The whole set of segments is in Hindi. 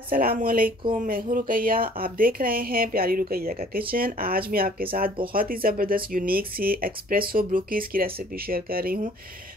अस्सलामुअलैकुम, मैं हूँ रुकैया। आप देख रहे हैं प्यारी रुकैया का किचन। आज मैं आपके साथ बहुत ही ज़बरदस्त यूनिक सी एक्सप्रेसो ब्रूकीज़ की रेसिपी शेयर कर रही हूँ,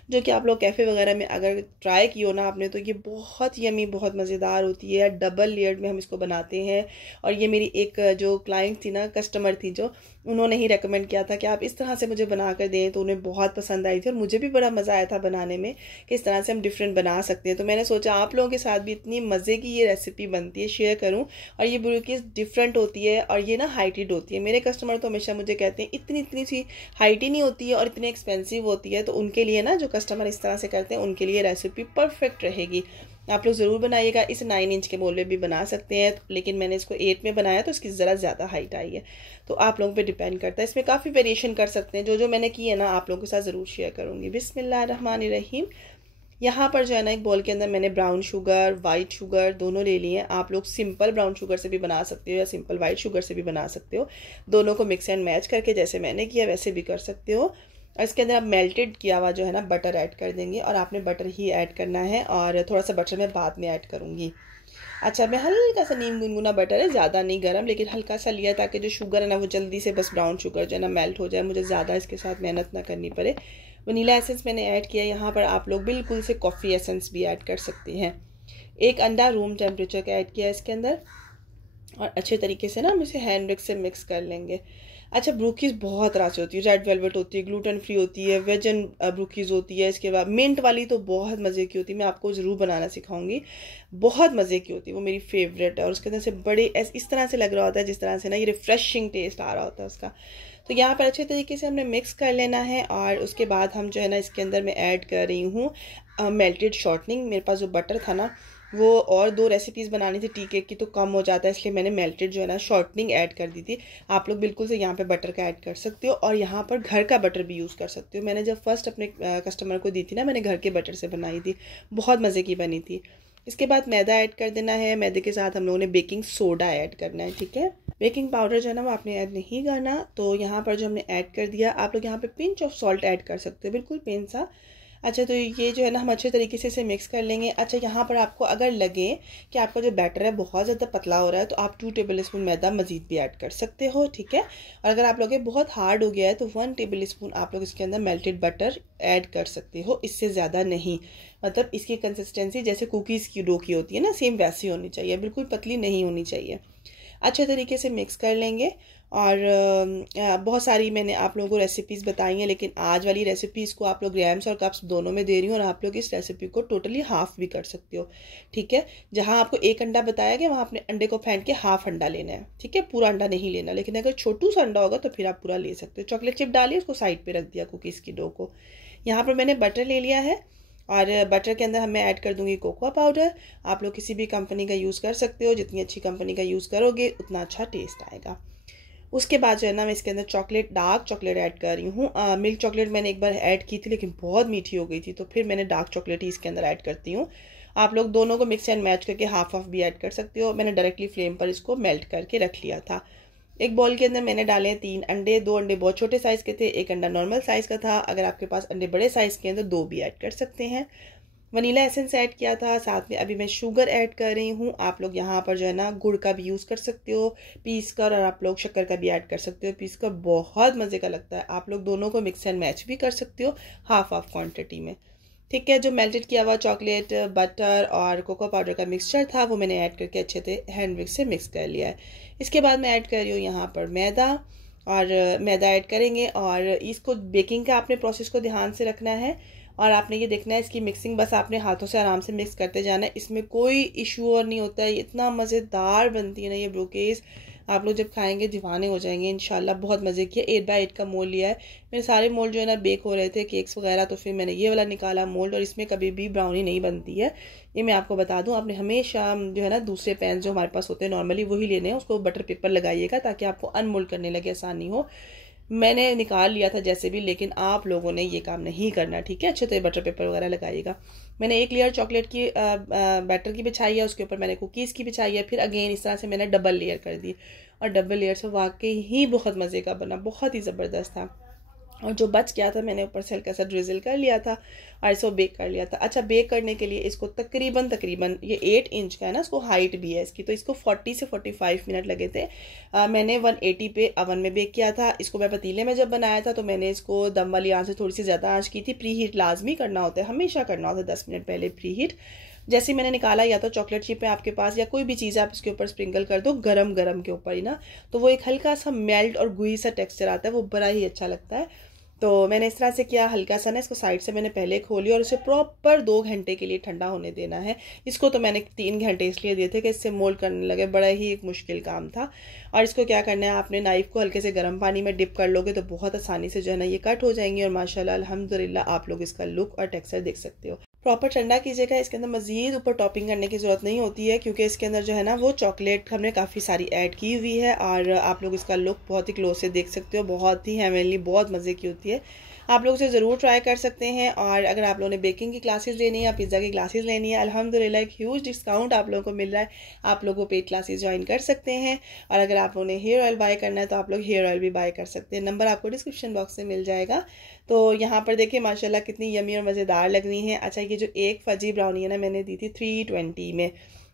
जो कि आप लोग कैफ़े वगैरह में अगर ट्राई की हो ना आपने, तो ये बहुत यमी, बहुत मज़ेदार होती है। डबल लेयर्ड में हम इसको बनाते हैं। और ये मेरी एक जो क्लाइंट थी ना, कस्टमर थी, जो उन्होंने ही रेकमेंड किया था कि आप इस तरह से मुझे बना कर दें, तो उन्हें बहुत पसंद आई थी और मुझे भी बड़ा मज़ा आया था बनाने में कि इस तरह से हम डिफरेंट बना सकते हैं। तो मैंने सोचा आप लोगों के साथ भी इतनी मज़े की ये रेसिपी बनती है शेयर करूं। और ये ब्रूकीज़ डिफरेंट होती है और ये ना हाइटेड होती है। मेरे कस्टमर तो हमेशा मुझे कहते हैं इतनी इतनी सी हाइट ही नहीं होती है और इतनी एक्सपेंसिव होती है। तो उनके लिए ना, जो कस्टमर इस तरह से करते हैं, उनके लिए रेसिपी परफेक्ट रहेगी। आप लोग ज़रूर बनाइएगा। इस 9 इंच के मोल में भी बना सकते हैं, लेकिन मैंने इसको 8 में बनाया तो इसकी ज़रा ज़्यादा हाइट आई है। तो आप लोगों पे डिपेंड करता है। इसमें काफ़ी वेरिएशन कर सकते हैं। जो जो मैंने की है ना, आप लोगों के साथ ज़रूर शेयर करूँगी। बिस्मिल्लाहिर्रहमानिर्रहीम। यहाँ पर जो है ना, एक बोल के अंदर मैंने ब्राउन शुगर, वाइट शुगर दोनों ले लिए हैं। आप लोग सिंपल ब्राउन शुगर से भी बना सकते हो या सिंपल वाइट शुगर से भी बना सकते हो। दोनों को मिक्स एंड मैच करके जैसे मैंने किया वैसे भी कर सकते हो। और इसके अंदर आप मेल्टेड किया हुआ जो है ना बटर ऐड कर देंगे, और आपने बटर ही ऐड करना है, और थोड़ा सा बटर मैं बाद में ऐड करूँगी। अच्छा, मैं हल्का सा नीम गुनगुना बटर है, ज़्यादा नहीं गर्म, लेकिन हल्का सा लिया ताकि जो शुगर है ना वो जल्दी से बस ब्राउन शुगर जो है ना मेल्ट हो जाए, मुझे ज़्यादा इसके साथ मेहनत ना करनी पड़े। वनीला एसेंस मैंने ऐड किया। यहाँ पर आप लोग बिल्कुल से कॉफ़ी एसेंस भी ऐड कर सकते हैं। एक अंडा रूम टेम्परेचर का ऐड किया है इसके अंदर, और अच्छे तरीके से ना हम इसे हैंड विक से मिक्स कर लेंगे। अच्छा, ब्रूकीज़ बहुत तरह से होती है। रेड वेलवेट होती है, ग्लूटेन फ्री होती है, वेजन ब्रूकीज़ होती है। इसके बाद मिंट वाली तो बहुत मज़े की होती है, मैं आपको ज़रूर बनाना सिखाऊंगी। बहुत मज़े की होती है, वो मेरी फेवरेट है। और उसके अंदर से बड़े इस तरह से लग रहा होता है जिस तरह से ना ये रिफ्रेशिंग टेस्ट आ रहा होता है उसका। तो यहाँ पर अच्छे तरीके से हमने मिक्स कर लेना है। और उसके बाद हम जो है ना, इसके अंदर मैं ऐड कर रही हूँ मेल्टेड शॉर्टनिंग। मेरे पास जो बटर था ना, वो और 2 रेसिपीज़ बनानी थी टी केक की, तो कम हो जाता है, इसलिए मैंने मेल्टेड जो है ना शॉर्टनिंग ऐड कर दी थी। आप लोग बिल्कुल से यहाँ पे बटर का ऐड कर सकते हो, और यहाँ पर घर का बटर भी यूज़ कर सकते हो। मैंने जब फर्स्ट अपने कस्टमर को दी थी ना, मैंने घर के बटर से बनाई थी, बहुत मज़े की बनी थी। इसके बाद मैदा ऐड कर देना है। मैदे के साथ हम लोगों ने बेकिंग सोडा ऐड करना है, ठीक है। बेकिंग पाउडर जो है ना वो आपने ऐड नहीं करना। तो यहाँ पर जो हमने ऐड कर दिया, आप लोग यहाँ पे पिंच ऑफ सॉल्ट ऐड कर सकते हो, बिल्कुल पिंच सा। अच्छा, तो ये जो है ना हम अच्छे तरीके से इसे मिक्स कर लेंगे। अच्छा, यहाँ पर आपको अगर लगे कि आपका जो बैटर है बहुत ज़्यादा पतला हो रहा है, तो आप 2 टेबल स्पून मैदा मज़ीद भी ऐड कर सकते हो, ठीक है। और अगर आप लोग बहुत हार्ड हो गया है, तो 1 टेबल स्पून आप लोग इसके अंदर मेल्टेड बटर ऐड कर सकते हो, इससे ज़्यादा नहीं। मतलब इसकी कंसिस्टेंसी जैसे कुकीज़ की डो की होती है ना, सेम वैसी होनी चाहिए, बिल्कुल पतली नहीं होनी चाहिए। अच्छे तरीके से मिक्स कर लेंगे। और बहुत सारी मैंने आप लोगों को रेसिपीज़ बताई हैं, लेकिन आज वाली रेसिपीज़ को आप लोग ग्राम्स और कप्स दोनों में दे रही हूँ, और आप लोग इस रेसिपी को टोटली हाफ़ भी कर सकते हो, ठीक है। जहाँ आपको 1 अंडा बताया गया, वहाँ अपने अंडे को फेंट के हाफ़ अंडा लेना है, ठीक है। पूरा अंडा नहीं लेना, लेकिन अगर छोटू सा अंडा होगा तो फिर आप पूरा ले सकते हो। चॉकलेट चिप डालिए, उसको साइड पर रख दिया कुकीज़ की डो को। यहाँ पर मैंने बटर ले लिया है, और बटर के अंदर मैं ऐड कर दूंगी कोकोआ पाउडर। आप लोग किसी भी कंपनी का यूज़ कर सकते हो, जितनी अच्छी कंपनी का यूज़ करोगे उतना अच्छा टेस्ट आएगा। उसके बाद जो है ना, मैं इसके अंदर डार्क चॉकलेट ऐड कर रही हूँ। मिल्क चॉकलेट मैंने एक बार ऐड की थी, लेकिन बहुत मीठी हो गई थी, तो फिर मैंने डार्क चॉकलेट ही इसके अंदर ऐड करती हूँ। आप लोग दोनों को मिक्स एंड मैच करके हाफ हाफ भी ऐड कर सकते हो। मैंने डायरेक्टली फ्लेम पर इसको मेल्ट करके रख लिया था। एक बॉल के अंदर मैंने डाले 3 अंडे। 2 अंडे बहुत छोटे साइज़ के थे, 1 अंडा नॉर्मल साइज़ का था। अगर आपके पास अंडे बड़े साइज़ के हैं तो 2 भी ऐड कर सकते हैं। वनीला एसेंस ऐड किया था, साथ में अभी मैं शुगर ऐड कर रही हूँ। आप लोग यहाँ पर जो है ना गुड़ का भी यूज़ कर सकते हो पीस कर, और आप लोग शक्कर का भी ऐड कर सकते हो पीस कर, बहुत मज़े का लगता है। आप लोग दोनों को मिक्स एंड मैच भी कर सकते हो हाफ हाफ क्वांटिटी में, ठीक है। जो मेल्टेड किया हुआ चॉकलेट, बटर और कोको पाउडर का मिक्सचर था, वो मैंने ऐड करके अच्छे से हैंड विक से मिक्स कर लिया है। इसके बाद मैं ऐड कर रही हूँ यहाँ पर मैदा, और मैदा ऐड करेंगे। और इसको बेकिंग का आपने प्रोसेस को ध्यान से रखना है, और आपने ये देखना है इसकी मिक्सिंग बस आपने हाथों से आराम से मिक्स करते जाना है। इसमें कोई इशू और नहीं होता है। इतना मज़ेदार बनती है ना ये ब्रोकेज, आप लोग जब खाएंगे दीवाने हो जाएंगे इंशाल्लाह। बहुत मज़े की है। 8 बाई 8 का मोल्ड लिया है। मेरे सारे मोल्ड जो है ना बेक हो रहे थे, केक्स वगैरह, तो फिर मैंने ये वाला निकाला मोल्ड, और इसमें कभी भी ब्राउनी नहीं बनती है, ये मैं आपको बता दूं। आपने हमेशा जो है ना दूसरे पैन जो हमारे पास होते हैं नॉर्मली वही लेने हैं, उसको बटर पेपर लगाइएगा ताकि आपको अनमोल्ड करने लगे आसानी हो। मैंने निकाल लिया था जैसे भी, लेकिन आप लोगों ने ये काम नहीं करना, ठीक है। अच्छे से बटर पेपर वगैरह लगाइएगा। मैंने एक लेयर चॉकलेट की बैटर की बिछाई है, उसके ऊपर मैंने कुकीज़ की बिछाई है, फिर अगेन इस तरह से मैंने डबल लेयर कर दी, और डबल लेयर से वाकई ही बहुत मज़े का बना, बहुत ही ज़बरदस्त था। और जो बच गया था मैंने ऊपर से हल्का सा ड्रिजल कर लिया था और इसको बेक कर लिया था। अच्छा, बेक करने के लिए इसको तकरीबन ये 8 इंच का है ना, इसको हाइट भी है इसकी, तो इसको 40 से 45 मिनट लगे थे। मैंने 180 पे अवन में बेक किया था। इसको मैं पतीले में जब बनाया था तो मैंने इसको दम वाली आंच से थोड़ी सी ज़्यादा आंच की थी। प्री हीट लाजमी करना होता है, हमेशा करना होता है 10 मिनट पहले प्री हीट। जैसे ही मैंने निकाला, या तो चॉकलेट चिप है आपके पास या कोई भी चीज़ आप इसके ऊपर स्प्रिंकल कर दो गरम गरम के ऊपर ही ना, तो वो एक हल्का सा मेल्ट और गुई सा टेक्सचर आता है, वो बड़ा ही अच्छा लगता है। तो मैंने इस तरह से किया, हल्का सा ना इसको साइड से मैंने पहले खोली और इसे प्रॉपर 2 घंटे के लिए ठंडा होने देना है। इसको तो मैंने 3 घंटे इसलिए दिए थे कि इससे मोल्ड करने लगे, बड़ा ही एक मुश्किल काम था। और इसको क्या करना है, आपने नाइफ़ को हल्के से गर्म पानी में डिप कर लोगे तो बहुत आसानी से जो है ना ये कट हो जाएंगी, और माशाल्लाह अल्हम्दुलिल्लाह आप लोग इसका लुक और टेक्सचर देख सकते हो। प्रॉपर ठंडा कीजिएगा। इसके अंदर मज़ीद ऊपर टॉपिंग करने की ज़रूरत नहीं होती है, क्योंकि इसके अंदर जो है ना वो चॉकलेट हमने काफ़ी सारी ऐड की हुई है, और आप लोग इसका लुक बहुत ही क्लोज से देख सकते हो, बहुत ही हेवनली, बहुत मज़े की होती है। आप लोग इसे ज़रूर ट्राई कर सकते हैं। और अगर आप लोगों ने बेकिंग की क्लासेस लेनी है या पिज़्ज़ा की क्लासेस लेनी है, अल्हम्दुलिल्लाह एक ह्यूज डिस्काउंट आप लोगों को मिल रहा है, आप लोग वो पेड क्लासेस ज्वाइन कर सकते हैं। और अगर आप लोगों ने हेयर ऑयल बाय करना है तो आप लोग हेयर ऑयल भी बाय कर सकते हैं, नंबर आपको डिस्क्रिप्शन बॉक्स में मिल जाएगा। तो यहाँ पर देखिए माशाल्लाह कितनी यमी और मज़ेदार लग रही हैं। अच्छा, ये जो एक फजी ब्राउनी है ना, मैंने दी थी 320 में,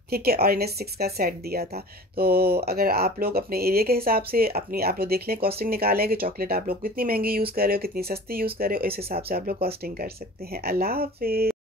ठीक है, और इन्हें 6 का सेट दिया था। तो अगर आप लोग अपने एरिया के हिसाब से अपनी आप लोग देख लें, कॉस्टिंग निकालें कि चॉकलेट आप लोग कितनी महंगी यूज़ कर रहे हो, कितनी सस्ती यूज़ कर रहे हो, इस हिसाब से आप लोग कॉस्टिंग कर सकते हैं। अल्लाह हाफ़िज़।